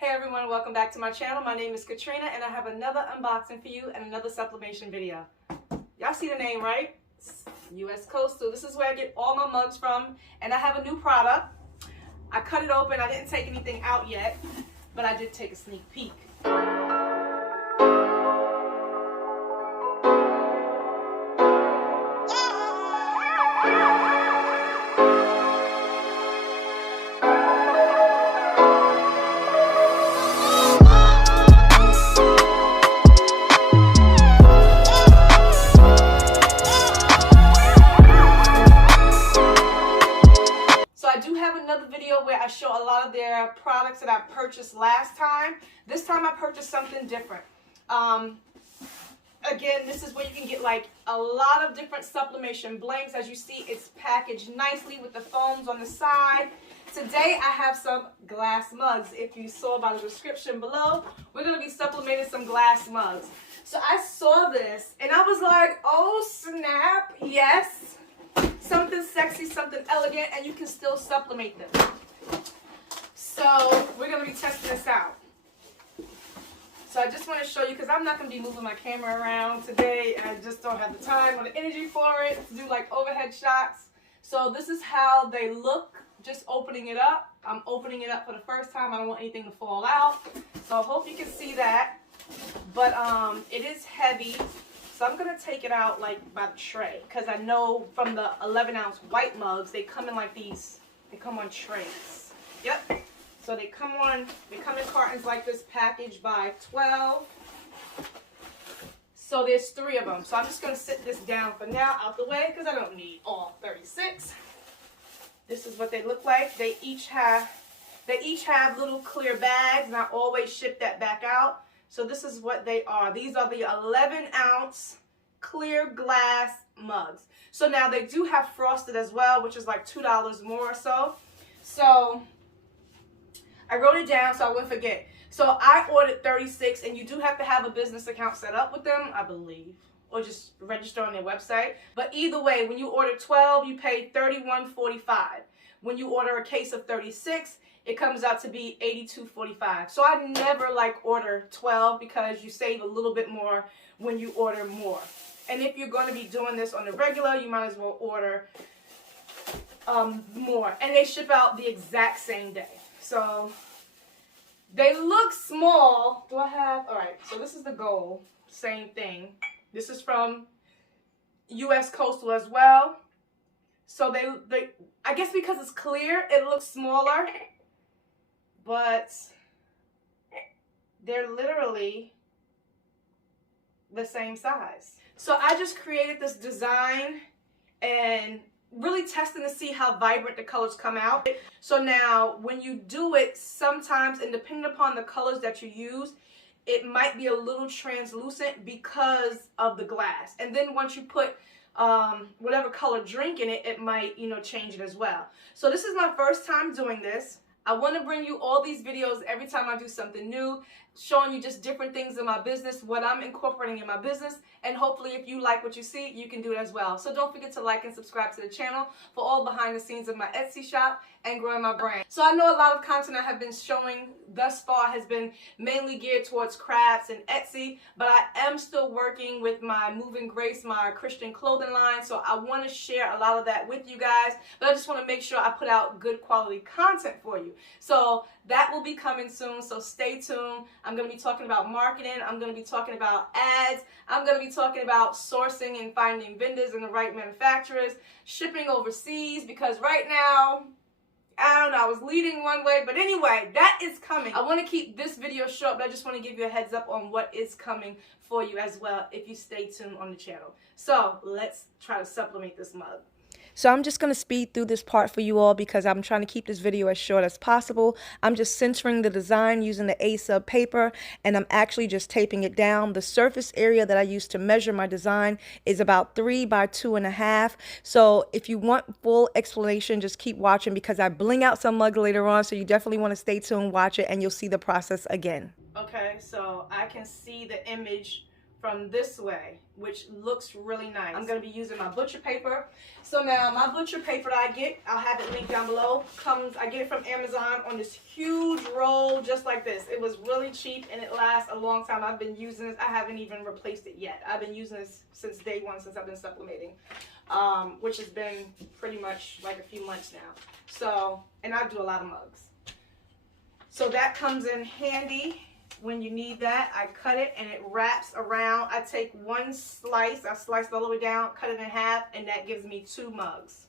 Hey everyone, welcome back to my channel. My name is Katrina and I have another unboxing for you and another sublimation video. Y'all see the name, right? It's US Coastal. This is where I get all my mugs from, and I have a new product. I cut it open. I didn't take anything out yet, but I did take a sneak peek. Where I show a lot of their products that I purchased last time. This time I purchased something different. Again, this is where you can get like a lot of different sublimation blanks. As you see, it's packaged nicely with the foams on the side. Today I have some glass mugs. If you saw by the description below, we're going to be sublimating some glass mugs. So I saw this and I was like, oh snap, yes. Something sexy, something elegant, and you can still sublimate them. So we're going to be testing this out. So I just want to show you, because I'm not going to be moving my camera around today, and I just don't have the time or the energy for it to do like overhead shots. So this is how they look, just opening it up. I'm opening it up for the first time. I don't want anything to fall out. So I hope you can see that. But it is heavy. So I'm going to take it out like by the tray, because I know from the 11-ounce white mugs, they come in like these, they come on trays. Yep. So they come in cartons like this, packaged by 12. So there's 3 of them. So I'm just going to sit this down for now out the way, because I don't need all 36. This is what they look like. They each have little clear bags, and I always ship that back out. So this is what they are. These are the 11-ounce clear glass mugs. So now they do have frosted as well, which is like $2 more or so. So I wrote it down so I wouldn't forget. So I ordered 36, and you do have to have a business account set up with them, I believe, or just register on their website. But either way, when you order 12, you pay $31.45. When you order a case of 36, it comes out to be $82.45. So I never like order 12, because you save a little bit more when you order more. And if you're going to be doing this on the regular, you might as well order more. And they ship out the exact same day. So they look small. Do I have? All right. So this is the gold. Same thing. This is from US Coastal as well. So they I guess because it's clear, it looks smaller. But they're literally the same size. So I just created this design and really testing to see how vibrant the colors come out. So now when you do it, sometimes, and depending upon the colors that you use, it might be a little translucent because of the glass. And then once you put whatever color drink in it, it might, change it as well. So this is my first time doing this. I want to bring you all these videos every time I do something new, showing you just different things in my business, what I'm incorporating in my business, and hopefully if you like what you see, you can do it as well. So don't forget to like and subscribe to the channel for all behind the scenes of my Etsy shop and growing my brand. So I know a lot of content I have been showing thus far has been mainly geared towards crafts and Etsy, but I am still working with my Moving Grace, my Christian clothing line, so I want to share a lot of that with you guys, but I just want to make sure I put out good quality content for you. So that will be coming soon, so stay tuned. I'm going to be talking about marketing. I'm going to be talking about ads. I'm going to be talking about sourcing and finding vendors and the right manufacturers, shipping overseas, because right now, I don't know, I was leading one way, but anyway, that is coming. I want to keep this video short, but I just want to give you a heads up on what is coming for you as well if you stay tuned on the channel. So let's try to sublimate this mug. So I'm just going to speed through this part for you all, because I'm trying to keep this video as short as possible. I'm just centering the design using the A-sub paper, and I'm actually just taping it down. The surface area that I used to measure my design is about 3 by 2.5. So if you want full explanation, just keep watching, because I bling out some mugs later on. So you definitely want to stay tuned, watch it, and you'll see the process again. Okay, so I can see the image from this way, which looks really nice. I'm going to be using my butcher paper. So now my butcher paper that I get, I'll have it linked down below, I get it from Amazon on this huge roll just like this. It was really cheap and it lasts a long time. I've been using this. I haven't even replaced it yet. I've been using this since day one, since I've been sublimating, which has been pretty much like a few months now. So, and I do a lot of mugs. So that comes in handy. When you need that, I cut it and it wraps around. I take one slice, I slice it all the way down, cut it in half, and that gives me 2 mugs.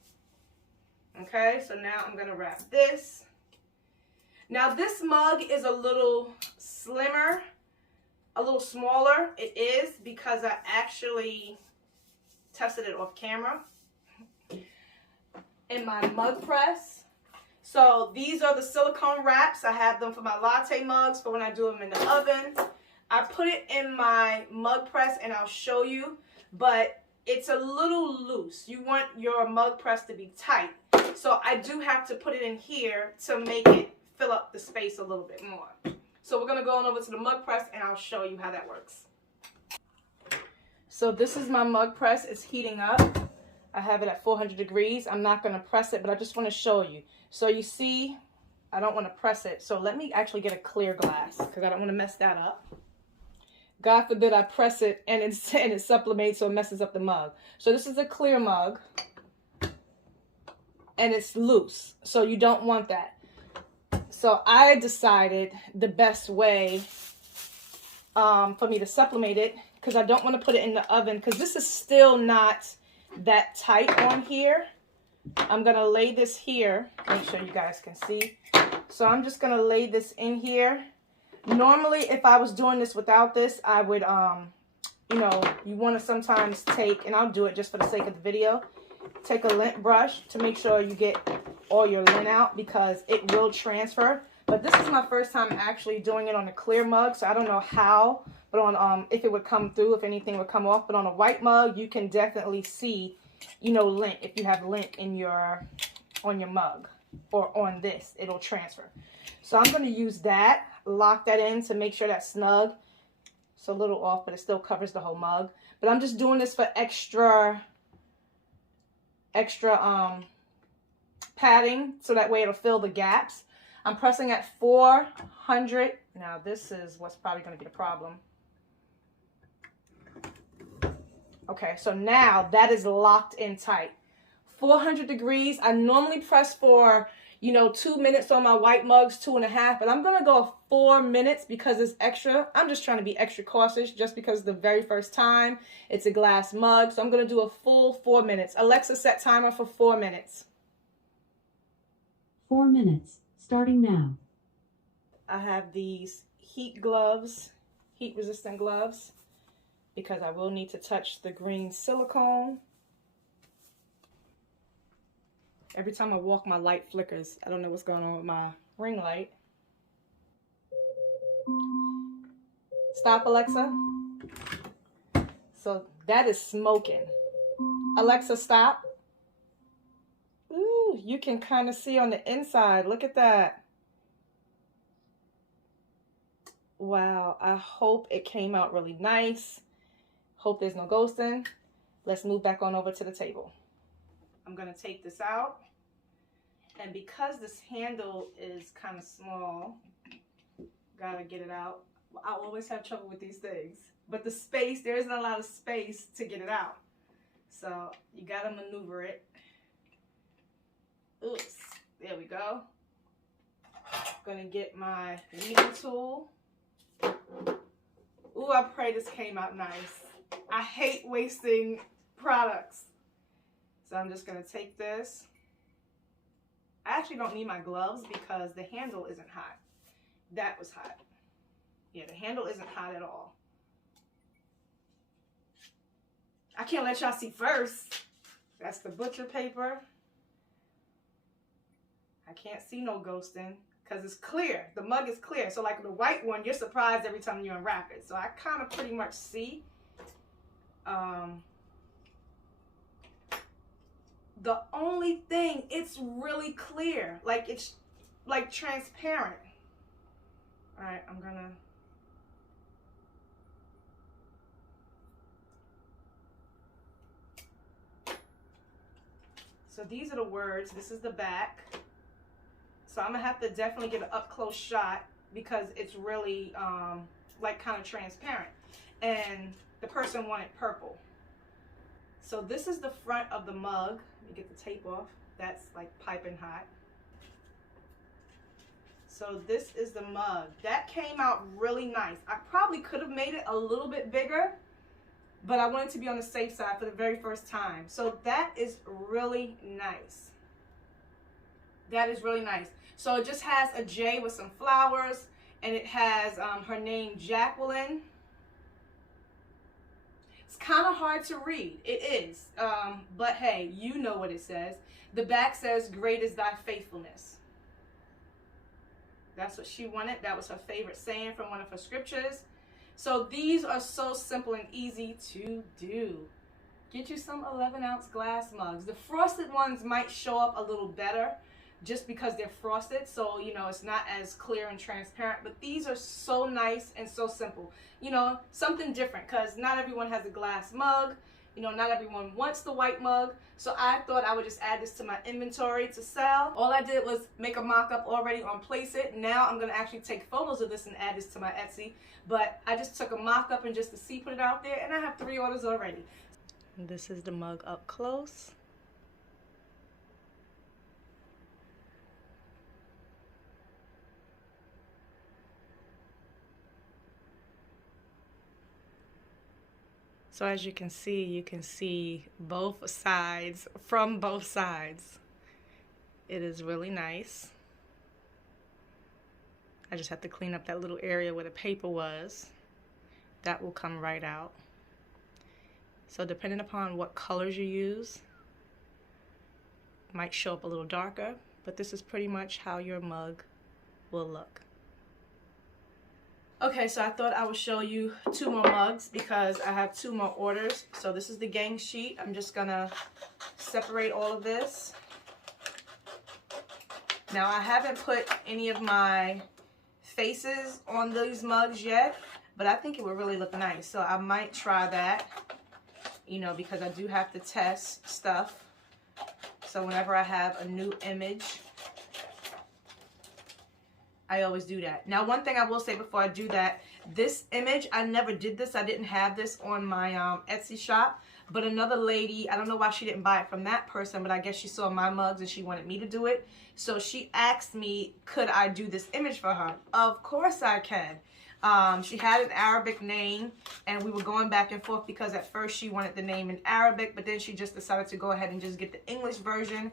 Okay, so now I'm gonna wrap this. Now this mug is a little slimmer, a little smaller. It is because I actually tested it off camera in my mug press. So these are the silicone wraps. I have them for my latte mugs for when I do them in the oven. I put it in my mug press and I'll show you, but it's a little loose. You want your mug press to be tight. So I do have to put it in here to make it fill up the space a little bit more. So we're gonna go on over to the mug press and I'll show you how that works. So this is my mug press. It's heating up. I have it at 400 degrees. I'm not gonna press it, but I just wanna show you. So you see, I don't want to press it. So let me actually get a clear glass because I don't want to mess that up. God forbid I press it and it sublimates so it messes up the mug. So this is a clear mug and it's loose. So you don't want that. So I decided the best way for me to sublimate it, because I don't want to put it in the oven because this is still not that tight on here. I'm going to lay this here. Make sure you guys can see. So I'm just going to lay this in here. Normally, if I was doing this without this, I would, you know, you want to sometimes take, and I'll do it just for the sake of the video, take a lint brush to make sure you get all your lint out because it will transfer. But this is my first time actually doing it on a clear mug, so I don't know how, but on if it would come through, if anything would come off. But on a white mug, you can definitely see, you know, lint. If you have lint in on your mug or on this, it'll transfer. So I'm going to use that, lock that in to make sure that's snug. It's a little off, but it still covers the whole mug. But I'm just doing this for extra padding, so that way it'll fill the gaps. I'm pressing at 400. Now this is what's probably going to be the problem. Okay, so now that is locked in tight. 400 degrees. I normally press for, you know, 2 minutes on my white mugs, 2.5, but I'm going to go 4 minutes because it's extra. I'm just trying to be extra cautious just because the very first time it's a glass mug. So I'm going to do a full 4 minutes. Alexa, set timer for 4 minutes. 4 minutes, starting now. I have these heat gloves, heat resistant gloves, because I will need to touch the green silicone. Every time I walk, my light flickers. I don't know what's going on with my ring light. Stop, Alexa. So that is smoking. Alexa, stop. Ooh, you can kind of see on the inside. Look at that. Wow, I hope it came out really nice. Hope there's no ghosting. Let's move back on over to the table. I'm going to take this out. And because this handle is kind of small, gotta get it out. I always have trouble with these things. But the space, there isn't a lot of space to get it out. So you gotta maneuver it. Oops, there we go. Gonna get my weeding tool. Ooh, I pray this came out nice. I hate wasting products. So I'm just gonna take this. I actually don't need my gloves because the handle isn't hot. That was hot. Yeah, the handle isn't hot at all. I can't let y'all see first. That's the butcher paper. I can't see no ghosting because it's clear. The mug is clear. So like the white one, you're surprised every time you unwrap it. So I kind of pretty much see. The only thing, it's really clear. Like it's like transparent. All right, I'm gonna. So these are the words. This is the back. So I'm gonna have to definitely get an up close shot because it's really like kind of transparent. And the person wanted purple. So this is the front of the mug. Let me get the tape off. That's like piping hot. So this is the mug. That came out really nice. I probably could have made it a little bit bigger, but I wanted to be on the safe side for the very first time. So that is really nice. That is really nice. So it just has a J with some flowers, and it has her name, Jacqueline. It's kind of hard to read. It is. But hey, you know what it says. The back says, "Great is thy faithfulness." That's what she wanted. That was her favorite saying from one of her scriptures. So these are so simple and easy to do. Get you some 11-ounce glass mugs. The frosted ones might show up a little better just because they're frosted. So, you know, it's not as clear and transparent. But these are so nice and so simple. You know, something different because not everyone has a glass mug. You know, not everyone wants the white mug. So I thought I would just add this to my inventory to sell. All I did was make a mock-up already on Place It. Now I'm going to actually take photos of this and add this to my Etsy. But I just took a mock-up and just to see, put it out there. And I have 3 orders already. This is the mug up close. So as you can see both sides, from both sides. It is really nice. I just have to clean up that little area where the paper was. That will come right out. So depending upon what colors you use, it might show up a little darker, but this is pretty much how your mug will look. Okay, so I thought I would show you 2 more mugs because I have 2 more orders. So this is the gang sheet. I'm just gonna separate all of this. Now I haven't put any of my faces on these mugs yet, but I think it would really look nice. So I might try that, you know, because I do have to test stuff. So whenever I have a new image, I always do that. Now, one thing I will say before I do that, this image, I never did this. I didn't have this on my Etsy shop. But another lady, I don't know why she didn't buy it from that person, but I guess she saw my mugs and she wanted me to do it. So she asked me, could I do this image for her? Of course I can. She had an Arabic name, and we were going back and forth because at first she wanted the name in Arabic, but then she just decided to go ahead and just get the English version.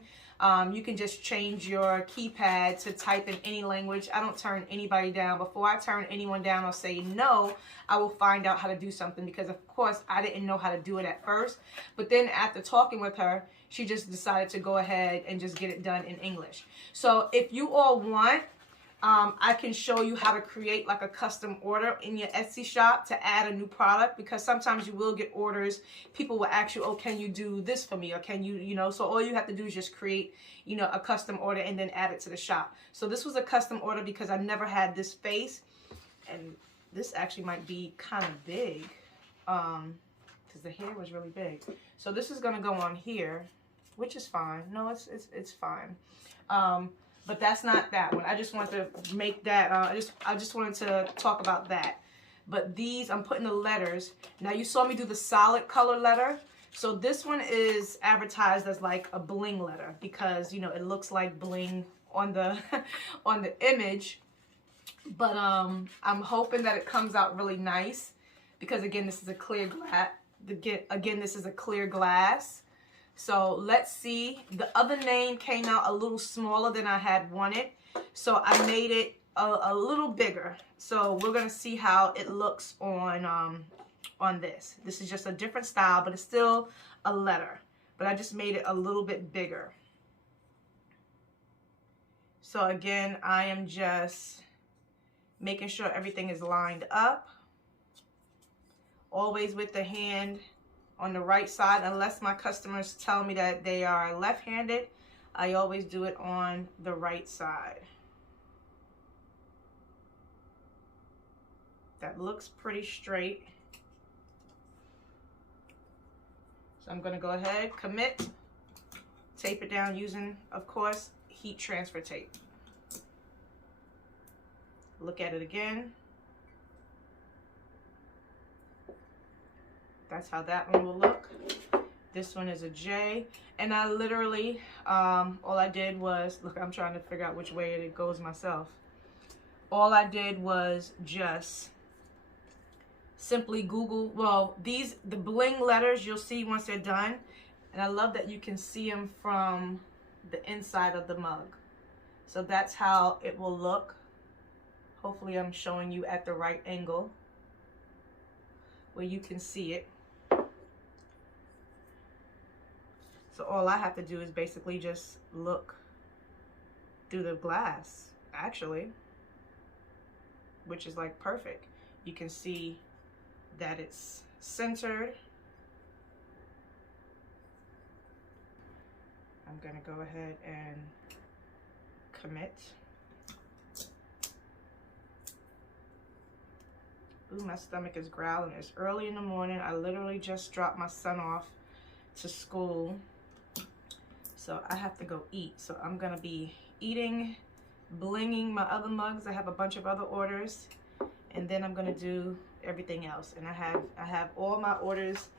You can just change your keypad to type in any language. I don't turn anybody down. Before I turn anyone down or say no, I will find out how to do something because, of course, I didn't know how to do it at first. But then after talking with her, she just decided to go ahead and just get it done in English. So if you all want, I can show you how to create like a custom order in your Etsy shop to add a new product, because sometimes you will get orders. People will ask you, oh, can you do this for me? Or can you, you know, so all you have to do is just create, you know, a custom order and then add it to the shop. So this was a custom order because I never had this face, and this actually might be kind of big because the hair was really big. So this is going to go on here, which is fine. No, it's fine. But that's not that one. I just wanted to make that, I just wanted to talk about that. But these, I'm putting the letters. Now you saw me do the solid color letter. So this one is advertised as like a bling letter because, you know, it looks like bling on the, on the image. But I'm hoping that it comes out really nice because, again, this is a clear glass. Again, this is a clear glass. So let's see. The other name came out a little smaller than I had wanted. So I made it a little bigger. So we're going to see how it looks on this. This is just a different style, but it's still a letter. But I just made it a little bit bigger. So again, I am just making sure everything is lined up. Always with the hand on the right side, unless my customers tell me that they are left-handed. I always do it on the right side. That looks pretty straight. So I'm going to go ahead, commit tape it down using, of course, heat transfer tape. Look at it again. That's how that one will look. This one is a J, and I literally, all I did was, look, I'm trying to figure out which way it goes myself. All I did was just simply Google, well, the bling letters you'll see once they're done, and I love that you can see them from the inside of the mug. So that's how it will look. Hopefully I'm showing you at the right angle where you can see it. So all I have to do is basically just look through the glass, actually, which is like perfect. You can see that it's centered. I'm gonna go ahead and commit. Ooh, my stomach is growling. It's early in the morning. I literally just dropped my son off to school. So I have to go eat. So I'm gonna be eating, blinging my other mugs. I have a bunch of other orders, and then I'm gonna do everything else. And I have all my orders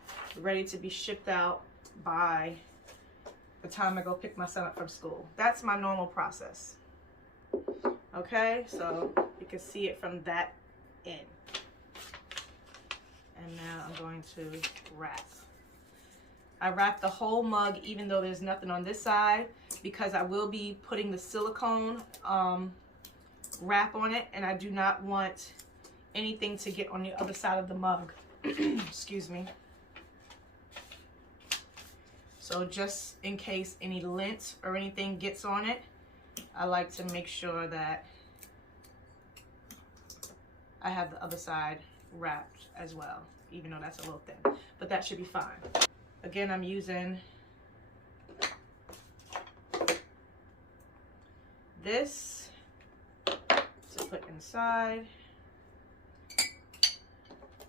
ready to be shipped out by the time I go pick my son up from school. That's my normal process. Okay, so you can see it from that end. And now I'm going to wrap. I wrap the whole mug even though there's nothing on this side, because I will be putting the silicone wrap on it, and I do not want anything to get on the other side of the mug. Excuse me. So just in case any lint or anything gets on it, I like to make sure that I have the other side wrapped as well, even though that's a little thin, but that should be fine. Again, I'm using this to put inside.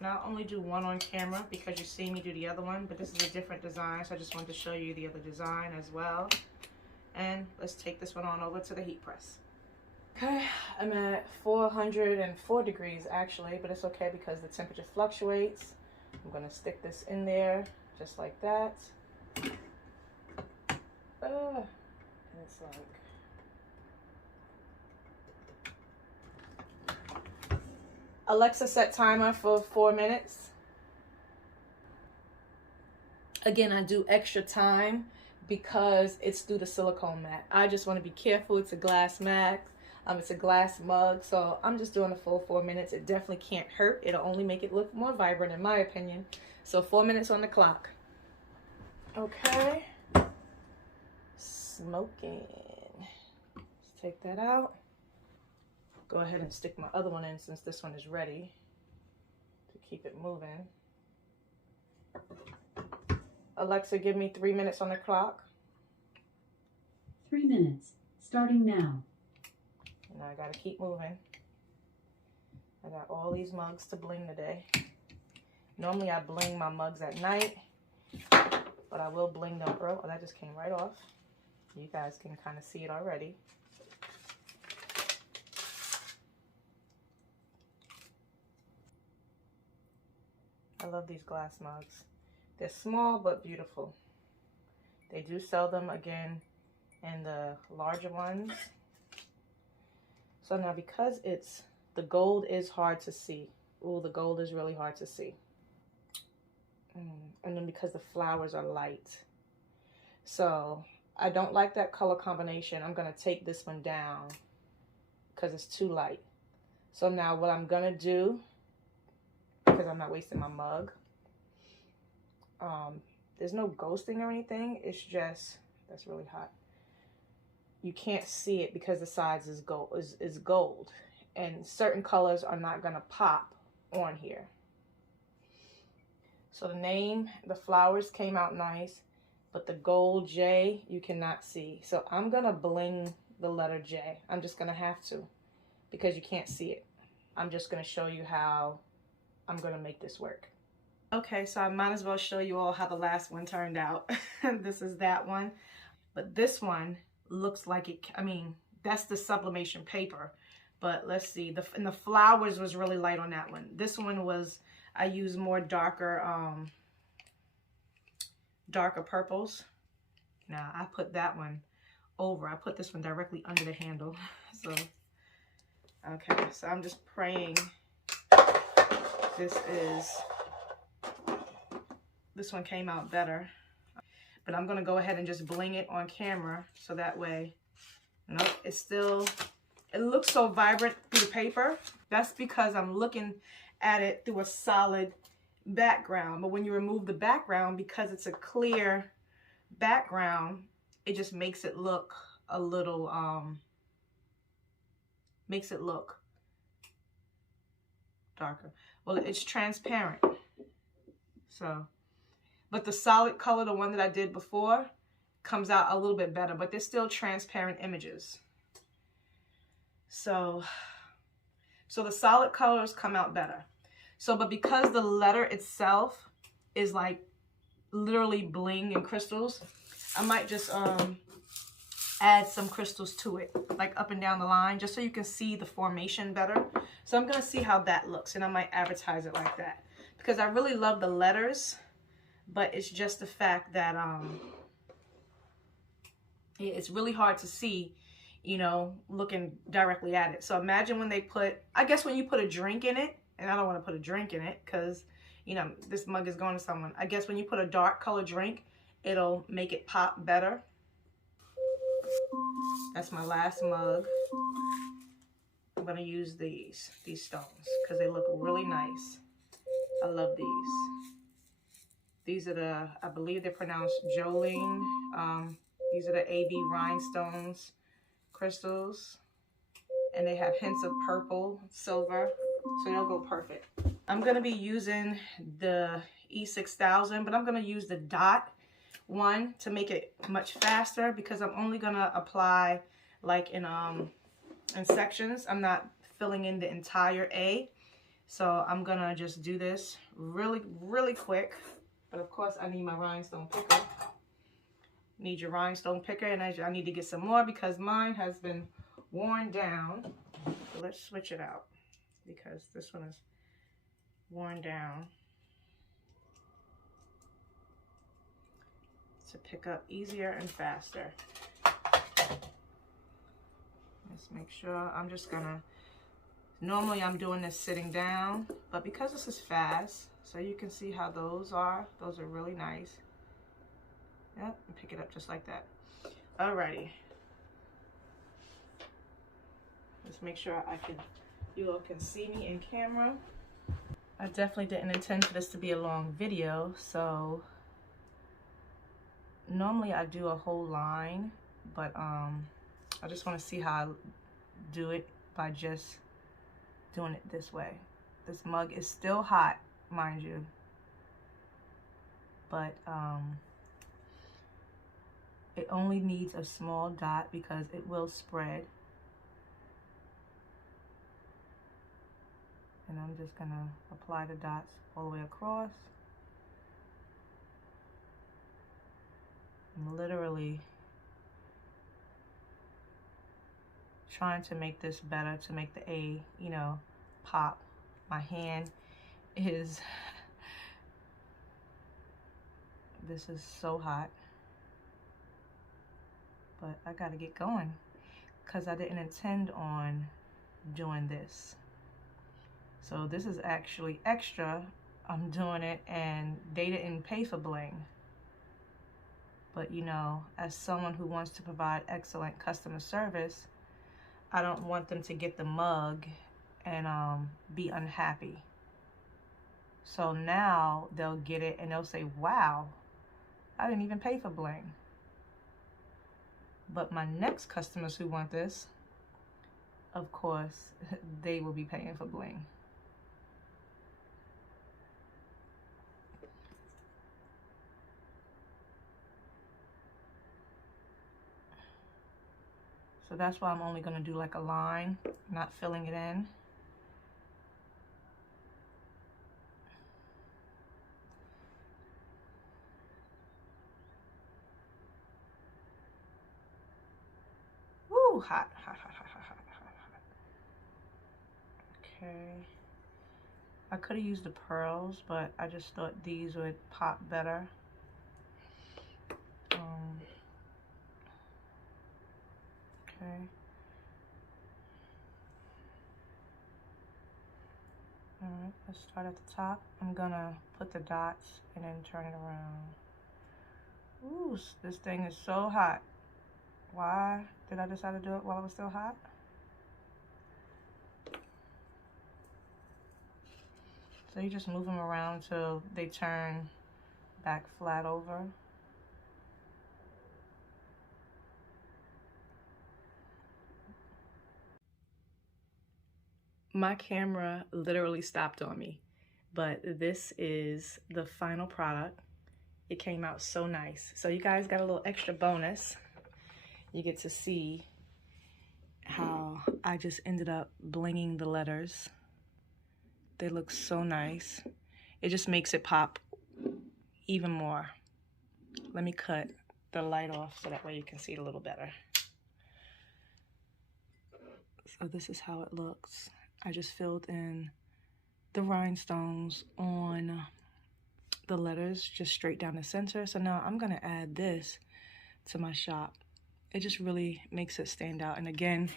Now I only do one on camera because you see me do the other one, but this is a different design, so I just wanted to show you the other design as well. And let's take this one on over to the heat press. Okay, I'm at 404 degrees actually, but it's okay because the temperature fluctuates. I'm gonna stick this in there just like that. And it's like, Alexa, set timer for 4 minutes. Again, I do extra time because it's through the silicone mat. I just want to be careful. It's a glass mat. It's a glass mug, so I'm just doing a full 4 minutes. It definitely can't hurt. It'll only make it look more vibrant, in my opinion. So 4 minutes on the clock. Okay. Smoking. Let's take that out. Go ahead and stick my other one in since this one is ready to keep it moving. Alexa, give me 3 minutes on the clock. 3 minutes, starting now. Now I gotta keep moving. I got all these mugs to bling today. Normally I bling my mugs at night, but I will bling them early. Oh, that just came right off. You guys can kind of see it already. I love these glass mugs. They're small but beautiful. They do sell them again in the larger ones. So now because the gold is hard to see. Ooh, the gold is really hard to see. And then because the flowers are light. So I don't like that color combination. I'm gonna take this one down because it's too light. So now what I'm gonna do, because I'm not wasting my mug, there's no ghosting or anything. It's just, that's really hot. You can't see it because the sides is gold, and certain colors are not gonna pop on here. So the name, the flowers came out nice, but the gold J you cannot see. So I'm gonna bling the letter J. I'm just gonna have to, because you can't see it. I'm just gonna show you how I'm gonna make this work. Okay, so I might as well show you all how the last one turned out. This is that one. But this one looks like it, I mean, that's the sublimation paper. But let's see, and the flowers was really light on that one. This one was, I used more darker purples. Now I put that one over. I put this one directly under the handle. So, okay, so I'm just praying this one came out better. But I'm gonna go ahead and just bling it on camera so that way, nope, it's still, it looks so vibrant through the paper. That's because I'm looking at it through a solid background. But when you remove the background, because it's a clear background, it just makes it look a little, makes it look darker. Well, it's transparent. So, but the solid color, the one that I did before, comes out a little bit better, but they're still transparent images. So the solid colors come out better. So, but because the letter itself is like literally bling and crystals, I might just add some crystals to it, like up and down the line, just so you can see the formation better. So I'm gonna see how that looks, and I might advertise it like that, because I really love the letters, but it's just the fact that it's really hard to see, you know, looking directly at it. So imagine when they put, I guess when you put a drink in it, and I don't want to put a drink in it because, you know, this mug is going to someone. I guess when you put a dark color drink, it'll make it pop better. That's my last mug. I'm going to use these stones because they look really nice. I love these. These are the, I believe they're pronounced Jolene. These are the AB rhinestones crystals. And they have hints of purple, silver, so they'll go perfect. I'm going to be using the E6000, but I'm going to use the dot one to make it much faster, because I'm only going to apply like in sections. I'm not filling in the entire A. So I'm going to just do this really, really quick. But of course, I need my rhinestone picker. Need your rhinestone picker, and I need to get some more because mine has been worn down. So let's switch it out because this one is worn down to pick up easier and faster. Let's make sure. I'm just gonna, normally I'm doing this sitting down, but because this is fast, so you can see how those are really nice. Yep, and pick it up just like that. Alrighty. Let's make sure you all can see me in camera. I definitely didn't intend for this to be a long video, so normally I do a whole line, but I just want to see how I do it by just doing it this way. This mug is still hot, mind you, but it only needs a small dot because it will spread. And I'm just gonna apply the dots all the way across. I'm literally trying to make this better, to make the A, you know, pop. My hand is, this is so hot. But I gotta get going because I didn't intend on doing this. So this is actually extra. I'm doing it and they didn't pay for bling. But you know, as someone who wants to provide excellent customer service, I don't want them to get the mug and be unhappy. So now they'll get it and they'll say, wow, I didn't even pay for bling. But my next customers who want this, of course, they will be paying for bling. So that's why I'm only gonna do like a line, not filling it in. hot. Okay. I could have used the pearls, but I just thought these would pop better. Okay. Alright, let's start at the top. I'm gonna put the dots and then turn it around. Ooh, this thing is so hot. Why did I decide to do it while it was still hot? So you just move them around till they turn back flat over. My camera literally stopped on me, but this is the final product. It came out so nice. So you guys got a little extra bonus. You get to see how I just ended up blinging the letters. They look so nice. It just makes it pop even more. Let me cut the light off so that way you can see it a little better. So this is how it looks. I just filled in the rhinestones on the letters just straight down the center. So now I'm gonna add this to my shop. It just really makes it stand out. And again,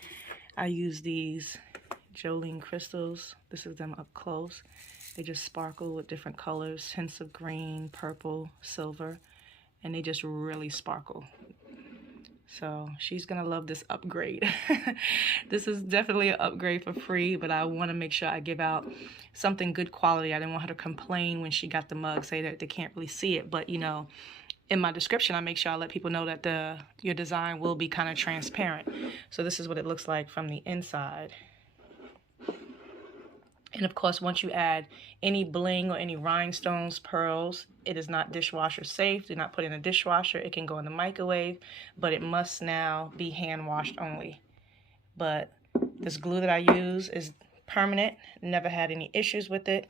I use these Jolene crystals. This is them up close. They just sparkle with different colors, hints of green, purple, silver, and they just really sparkle. So she's gonna love this upgrade. This is definitely an upgrade for free, but I wanna make sure I give out something good quality. I didn't want her to complain when she got the mug, say that they can't really see it, but you know, in my description, I make sure I let people know that your design will be kind of transparent. So this is what it looks like from the inside. And of course, once you add any bling or any rhinestones, pearls, it is not dishwasher safe. Do not put it in a dishwasher. It can go in the microwave, but it must now be hand washed only. But this glue that I use is permanent. Never had any issues with it.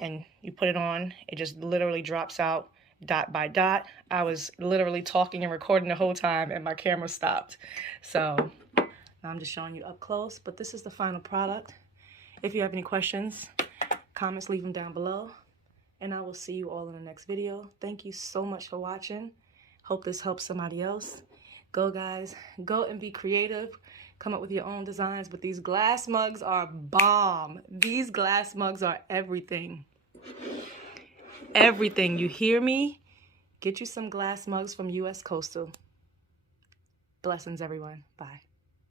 And you put it on, it just literally drops out dot by dot. I was literally talking and recording the whole time and my camera stopped. So now I'm just showing you up close, but this is the final product. If you have any questions, comments, leave them down below. And I will see you all in the next video. Thank you so much for watching. Hope this helps somebody else. Go guys, go and be creative. Come up with your own designs, but these glass mugs are bomb. These glass mugs are everything. Everything, you hear me? Get you some glass mugs from US Coastal. Blessings everyone, bye.